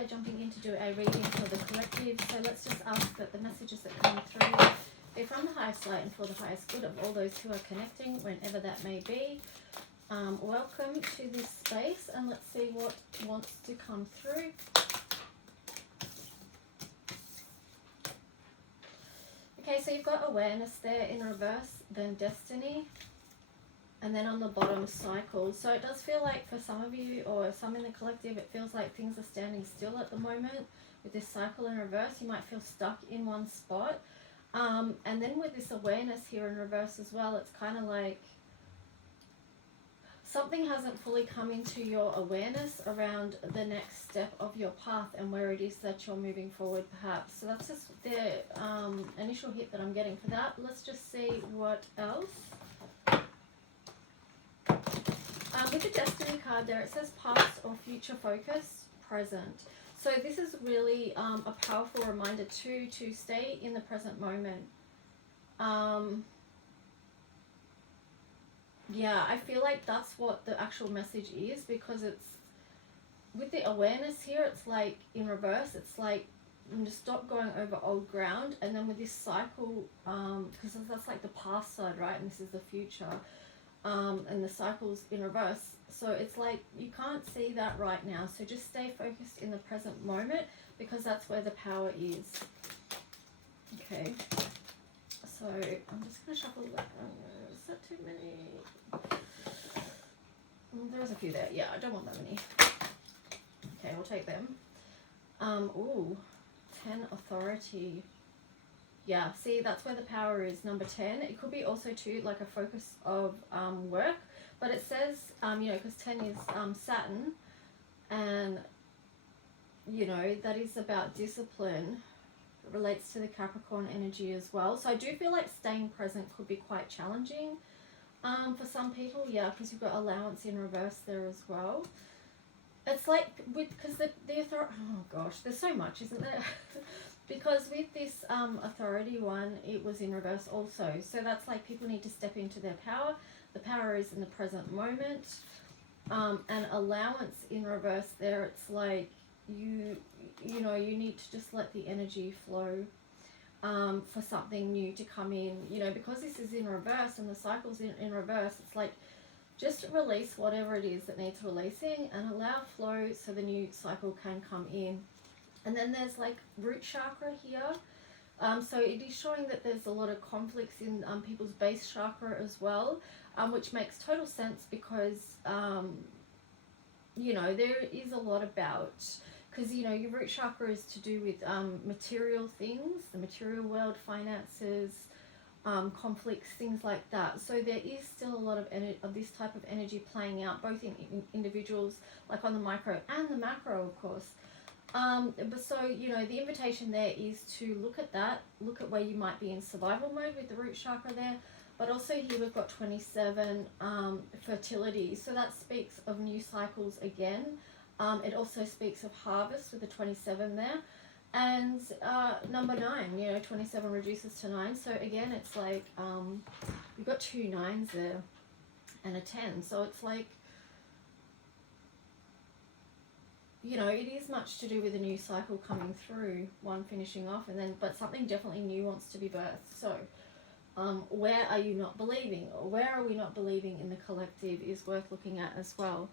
are jumping in to do a reading for the collective. So let's just ask that the messages that come through be from the highest light and for the highest good of all those who are connecting, whenever that may be. Welcome to this space, and let's see what wants to come through. Okay, so you've got awareness there in reverse, then destiny, and then on the bottom, cycle. So it does feel like for some of you, or some in the collective, it feels like things are standing still at the moment. With this cycle in reverse, you might feel stuck in one spot. And then with this awareness here in reverse as well, it's kind of like something hasn't fully come into your awareness around the next step of your path and where it is that you're moving forward, perhaps. So that's just the initial hit that I'm getting for that. Let's just see what else. With the destiny card there, it says past or future focus, present. So this is really a powerful reminder too, to stay in the present moment. Yeah, I feel like that's what the actual message is, because it's with the awareness here, it's like in reverse, it's like just stop going over old ground. And then with this cycle, because that's like the past side, right? And this is the future, and the cycle's in reverse. So it's like you can't see that right now. So just stay focused in the present moment, because that's where the power is. Okay. So I'm just going to shuffle that. Is that too many? There's a few there. Yeah, I don't want that many. Okay, we'll take them. Ooh, 10 authority. Yeah, see, that's where the power is, number 10. It could be also too like a focus of work, but it says, you know, because 10 is Saturn, and, you know, that is about discipline. It relates to the Capricorn energy as well. So I do feel like staying present could be quite challenging for some people, yeah, because you've got allowance in reverse there as well. It's like because the authority, oh gosh, there's so much, isn't there? Because with this authority one, it was in reverse also. So that's like people need to step into their power. The power is in the present moment. And allowance in reverse there, it's like you know, you need to just let the energy flow for something new to come in, you know, because this is in reverse and the cycle's in reverse. It's like just release whatever it is that needs releasing and allow flow so the new cycle can come in. And then there's like root chakra here. So it is showing that there's a lot of conflicts in people's base chakra as well, which makes total sense because, you know, there is a lot about, because, you know, your root chakra is to do with material things, the material world, finances, conflicts, things like that. So there is still a lot of this type of energy playing out, both in individuals, like on the micro and the macro, of course. But so, you know, the invitation there is to look at that, look at where you might be in survival mode with the root chakra there. But also here we've got 27, fertility. So that speaks of new cycles again. It also speaks of harvest with the 27 there. And number 9, you know, 27 reduces to 9. So again, it's like you've got 2 9s there and a 10. So it's like, you know, it is much to do with a new cycle coming through, one finishing off, and then, but something definitely new wants to be birthed. So where are you not believing, or where are we not believing in the collective is worth looking at as well.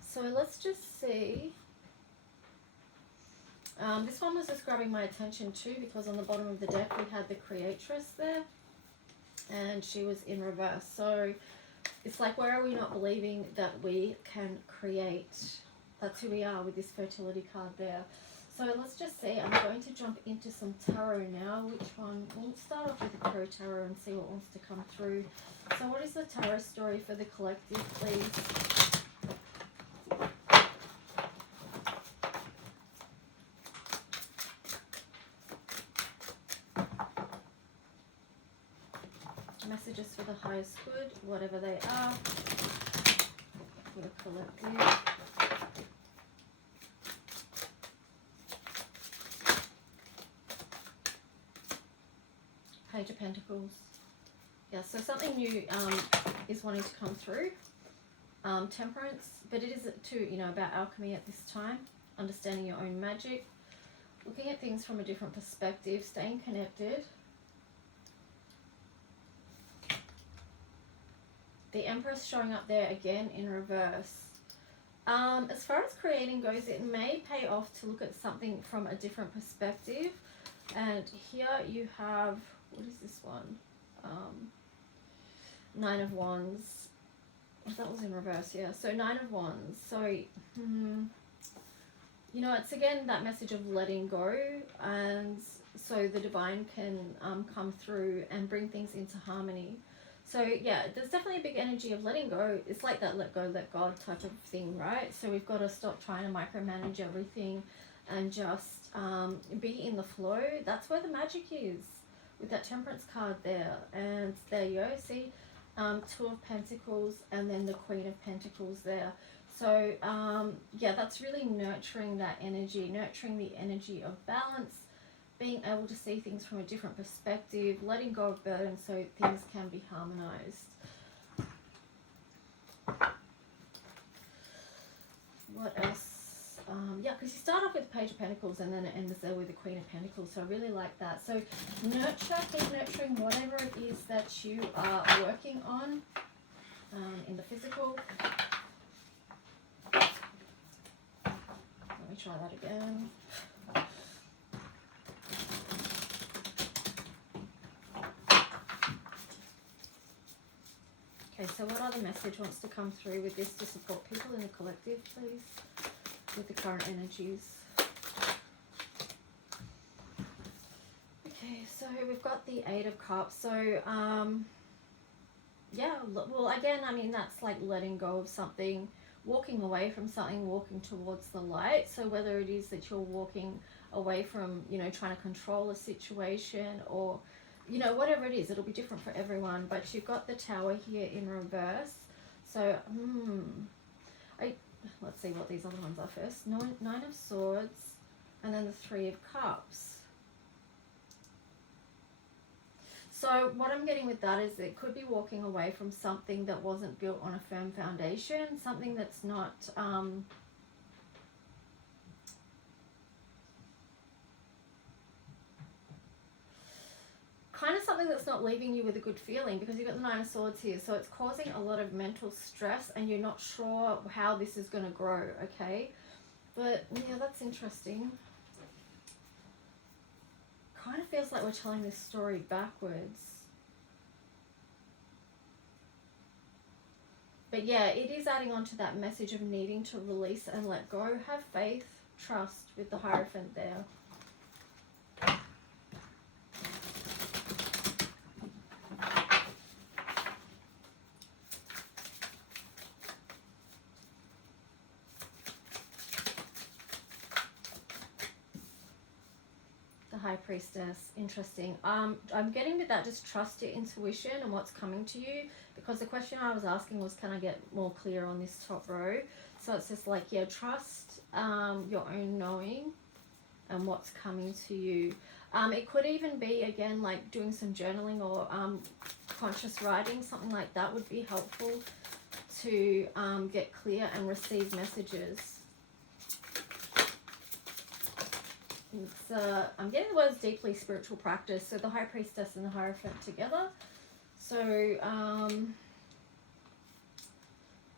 So let's just see. This one was just grabbing my attention too, because on the bottom of the deck we had the creatress there, and she was in reverse. So it's like, where are we not believing that we can create? That's who we are with this fertility card there. So let's just see. I'm going to jump into some tarot now. Which one? We'll start off with the Pro Tarot and see what wants to come through. So what is the tarot story for the collective, please? Messages for the highest good, whatever they are, for the collective. Page of Pentacles. Yeah, so something new is wanting to come through. Temperance, but it is too, you know, about alchemy at this time. understanding your own magic, looking at things from a different perspective, staying connected. The Empress showing up there again in reverse. As far as creating goes, it may pay off to look at something from a different perspective. And here you have, what is this one? Nine of Wands. Oh, that was in reverse, yeah. So Nine of Wands. So, you know, it's again that message of letting go. And so the divine can come through and bring things into harmony. So yeah, there's definitely a big energy of letting go. It's like that let go, let God type of thing, right? So we've got to stop trying to micromanage everything and just be in the flow. That's where the magic is, with that Temperance card there. And there you go, see, Two of Pentacles and then the Queen of Pentacles there. So yeah, that's really nurturing that energy, nurturing the energy of balance, being able to see things from a different perspective, letting go of burden so things can be harmonized. What else? Yeah, because you start off with Page of Pentacles and then it ends there with the Queen of Pentacles. So I really like that. So nurture, keep nurturing whatever it is that you are working on in the physical. Let me try that again. Okay, so what other message wants to come through with this to support people in the collective, please, with the current energies? Okay, so we've got the Eight of Cups. So, yeah, well, again, I mean, that's like letting go of something, walking away from something, walking towards the light. So whether it is that you're walking away from, you know, trying to control a situation, or you know, whatever it is, it'll be different for everyone. But you've got the Tower here in reverse. So, let's see what these other ones are first. Nine of Swords, and then the Three of Cups. So what I'm getting with that is it could be walking away from something that wasn't built on a firm foundation, something that's not... kind of something that's not leaving you with a good feeling, because you've got the Nine of Swords here. So it's causing a lot of mental stress and you're not sure how this is going to grow, okay? But yeah, that's interesting. Kind of feels like we're telling this story backwards. But yeah, it is adding on to that message of needing to release and let go. Have faith, trust with the Hierophant there. High Priestess, interesting. I'm getting with that, just trust your intuition and what's coming to you, because the question I was asking was, can I get more clear on this top row? So it's just like, yeah, trust your own knowing and what's coming to you. It could even be, again, like doing some journaling or conscious writing, something like that would be helpful to get clear and receive messages. It's, I'm getting the words deeply spiritual practice, so the High Priestess and the Hierophant together. So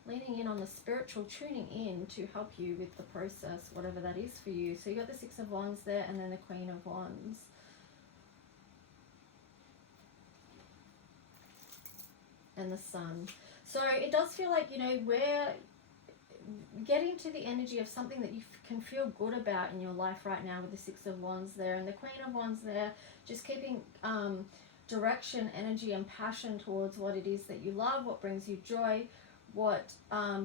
leaning in on the spiritual, tuning in to help you with the process, whatever that is for you. So you got the Six of Wands there and then the Queen of Wands. And the Sun. So it does feel like, you know, we're getting to the energy of something that you can feel good about in your life right now with the Six of Wands there and the Queen of Wands there, just keeping direction, energy and passion towards what it is that you love, what brings you joy, what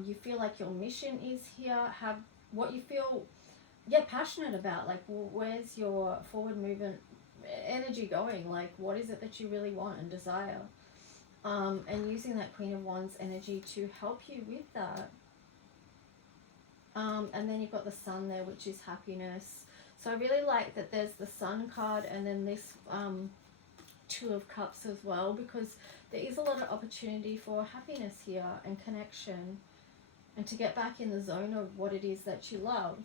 you feel like your mission is here, have what you feel passionate about, like where's your forward movement energy going, like what is it that you really want and desire, and using that Queen of Wands energy to help you with that. And then you've got the Sun there, which is happiness. So I really like that there's the Sun card and then this Two of Cups as well, because there is a lot of opportunity for happiness here and connection and to get back in the zone of what it is that you love.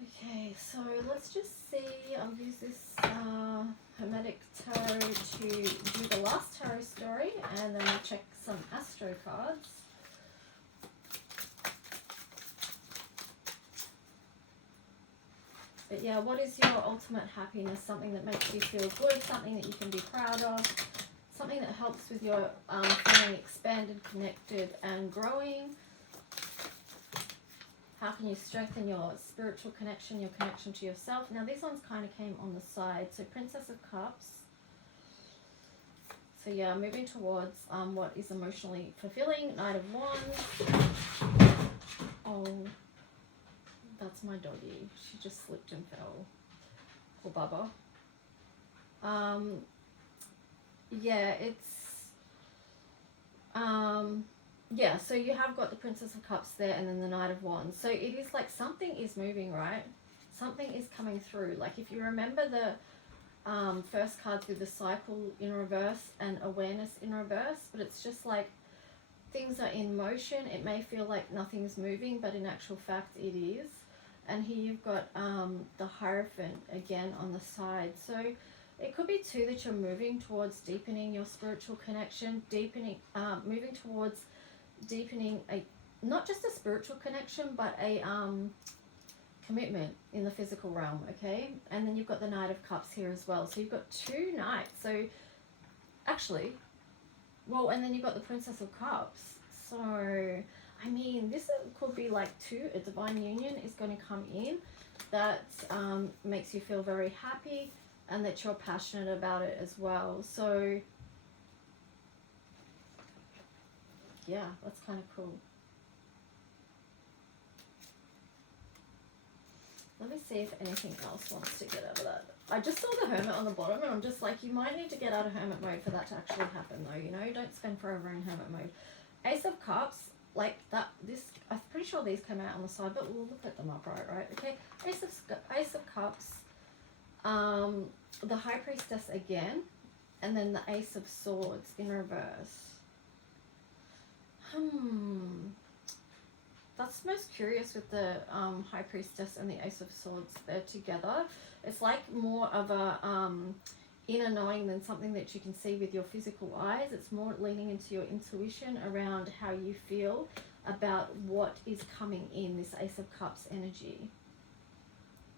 Okay, so let's just see. I'll use this Hermetic Tarot to do the last tarot story, and then we'll check some Astro cards. But yeah, what is your ultimate happiness? Something that makes you feel good, something that you can be proud of, something that helps with your feeling expanded, connected, and growing. How can you strengthen your spiritual connection, your connection to yourself? Now, these ones kind of came on the side. So, Princess of Cups. So, yeah, moving towards what is emotionally fulfilling. Knight of Wands. Oh, that's my doggy. She just slipped and fell. Poor Bubba. Yeah, it's... yeah, so you have got the Princess of Cups there and then the Knight of Wands. So it is like something is moving, right? Something is coming through. Like if you remember the first cards with the cycle in reverse and awareness in reverse, but it's just like things are in motion. It may feel like nothing's moving, but in actual fact it is. And here you've got the Hierophant again on the side. So it could be too that you're moving towards deepening your spiritual connection, moving towards deepening not just a spiritual connection, but a commitment in the physical realm, okay? And then you've got the Knight of Cups here as well. So you've got two knights. So actually, well, and then you've got the Princess of Cups. So, I mean, this could be like a divine union is going to come in that makes you feel very happy and that you're passionate about it as well. So, yeah, that's kind of cool. Let me see if anything else wants to get out of that. I just saw the Hermit on the bottom and I'm just like, you might need to get out of Hermit mode for that to actually happen though, you know? Don't spend forever in Hermit mode. Ace of Cups, like that, I'm pretty sure these came out on the side, but we'll look at them upright, right? Okay, Ace of Cups, the High Priestess again, and then the Ace of Swords in reverse. That's most curious with the High Priestess and the Ace of Swords. They're together. It's like more of a inner knowing than something that you can see with your physical eyes. It's more leaning into your intuition around how you feel about what is coming in, this Ace of Cups energy.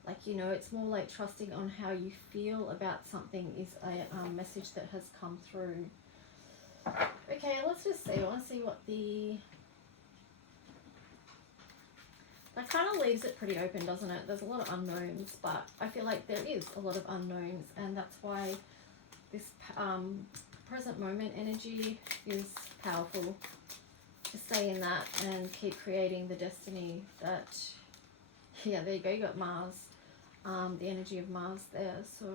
Like, you know, it's more like trusting on how you feel about something is a message that has come through. Okay, let's just see. I want to see what the... That kind of leaves it pretty open, doesn't it? There's a lot of unknowns, but I feel like there is a lot of unknowns, and that's why this present moment energy is powerful. To stay in that and keep creating the destiny that... Yeah, there you go. You got Mars, the energy of Mars there. So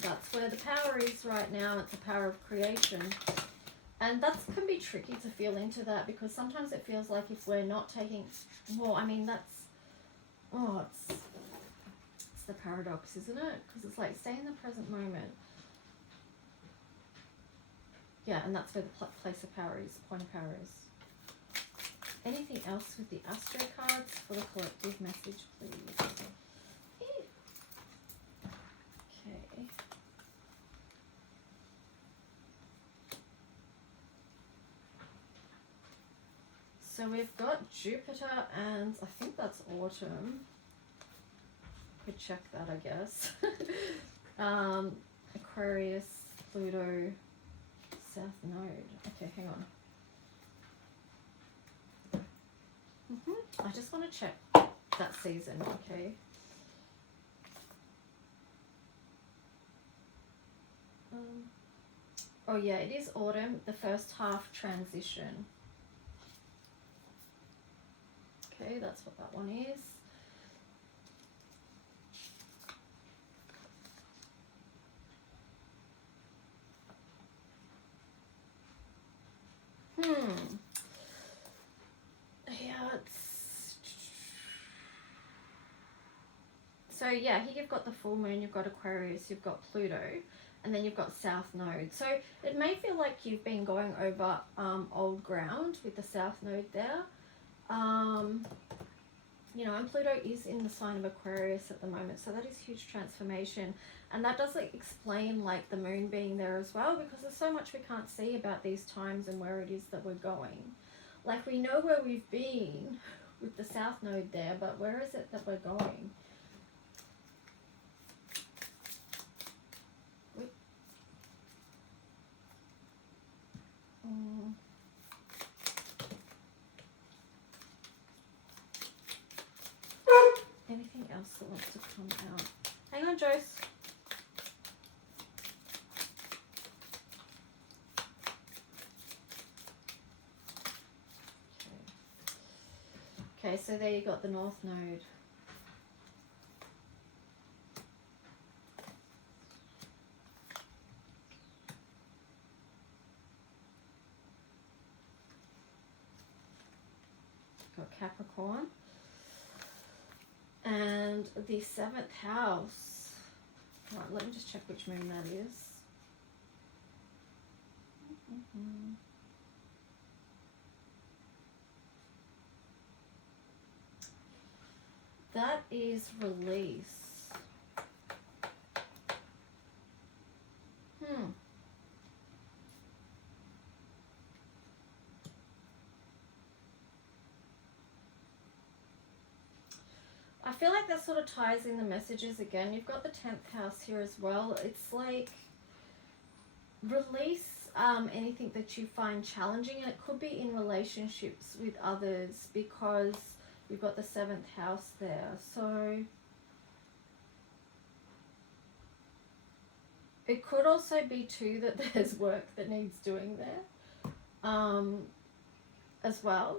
that's where the power is right now. It's the power of creation. And that can be tricky to feel into that, because sometimes it feels like if we're not taking, well, I mean, that's, oh, it's the paradox, isn't it? Because it's like, stay in the present moment. Yeah, and that's where the place of power is, point of power is. Anything else with the Astro cards for the collective message, please? Okay. So we've got Jupiter and I think that's autumn. Could check that, I guess. Aquarius, Pluto, South Node. Okay, hang on. I just want to check that season, okay? Oh yeah, it is autumn, the first half transition. Okay, that's what that one is. Yeah, it's... So yeah, here you've got the full moon, you've got Aquarius, you've got Pluto, and then you've got South Node. So it may feel like you've been going over old ground with the South Node there. you know, and Pluto is in the sign of Aquarius at the moment, so that is huge transformation. And that does like explain like the moon being there as well, because there's so much we can't see about these times and where it is that we're going. Like we know where we've been with the south node there, but where is it that we're going? Anything else that wants to come out? Hang on, Joyce. Okay, so there you got the north node. Got Capricorn. And the 7th house. Right, let me just check which moon that is. That is release. I feel like that sort of ties in the messages again. You've got the 10th house here as well. It's like release anything that you find challenging, and it could be in relationships with others because you've got the 7th house there. So it could also be too that there's work that needs doing there as well.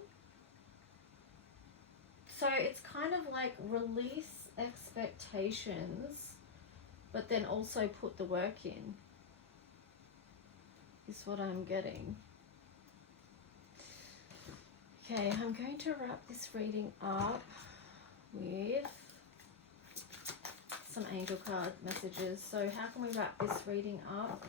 So it's kind of like release expectations, but then also put the work in, is what I'm getting. Okay, I'm going to wrap this reading up with some angel card messages. So how can we wrap this reading up?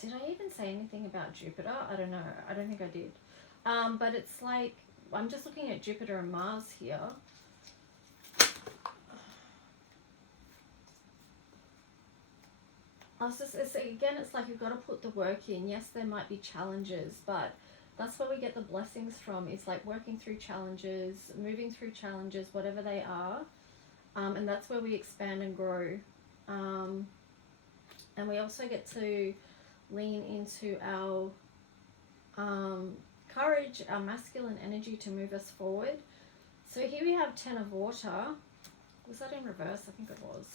Did I even say anything about Jupiter? I don't know. I don't think I did. But it's like, I'm just looking at Jupiter and Mars here. Again, it's like you've got to put the work in. Yes, there might be challenges, but that's where we get the blessings from. It's like working through challenges, moving through challenges, whatever they are. And that's where we expand and grow. And we also get to lean into our courage, our masculine energy to move us forward. So here we have 10 of water. Was that in reverse? I think it was.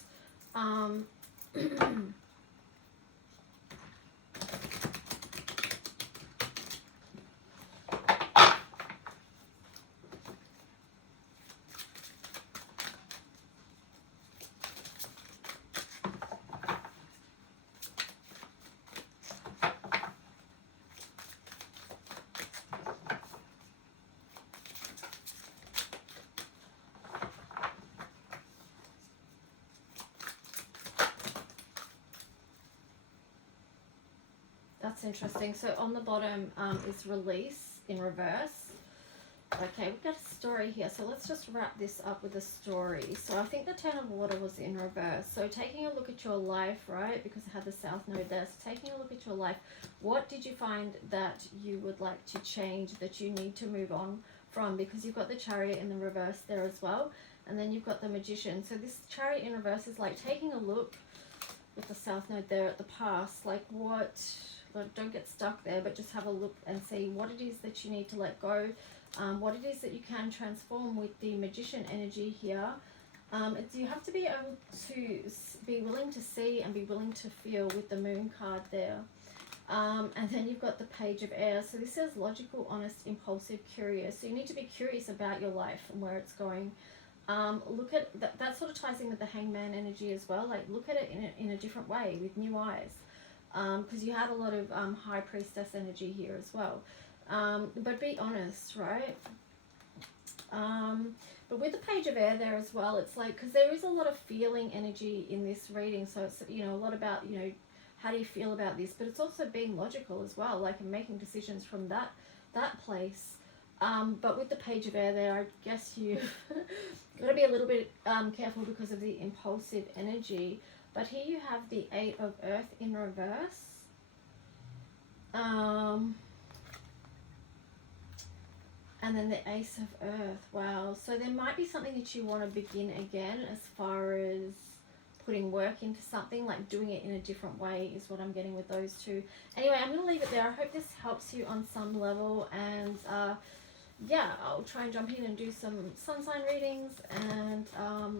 That's interesting. So on the bottom is release in reverse. Okay, we've got a story here. So let's just wrap this up with a story. So I think the 10 of water was in reverse. So taking a look at your life, right? Because I had the south node there. So taking a look at your life, what did you find that you would like to change, that you need to move on from? Because you've got the chariot in the reverse there as well. And then you've got the magician. So this chariot in reverse is like taking a look with the south node there at the past. Like what... Don't get stuck there, but just have a look and see what it is that you need to let go, what it is that you can transform with the magician energy here. You have to be able to be willing to see and be willing to feel with the moon card there. And then you've got the page of air. So this says logical, honest, impulsive, curious. So you need to be curious about your life and where it's going. Look at that sort of ties in with the hangman energy as well. Like look at it in a different way with new eyes. Because you have a lot of high priestess energy here as well. But be honest, right? But with the Page of Air there as well, it's like, because there is a lot of feeling energy in this reading, so it's, you know, a lot about, you know, how do you feel about this, but it's also being logical as well, like, and making decisions from that place. But with the Page of Air there, I guess you got to be a little bit careful because of the impulsive energy. But here you have the 8 of Earth in reverse. And then the Ace of Earth. Wow. So there might be something that you want to begin again, as far as putting work into something, like doing it in a different way is what I'm getting with those two. Anyway, I'm going to leave it there. I hope this helps you on some level. And yeah, I'll try and jump in and do some sun sign readings. And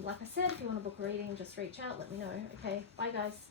like I said, if you want to book a reading, just reach out. Let me know. Okay. Bye, guys.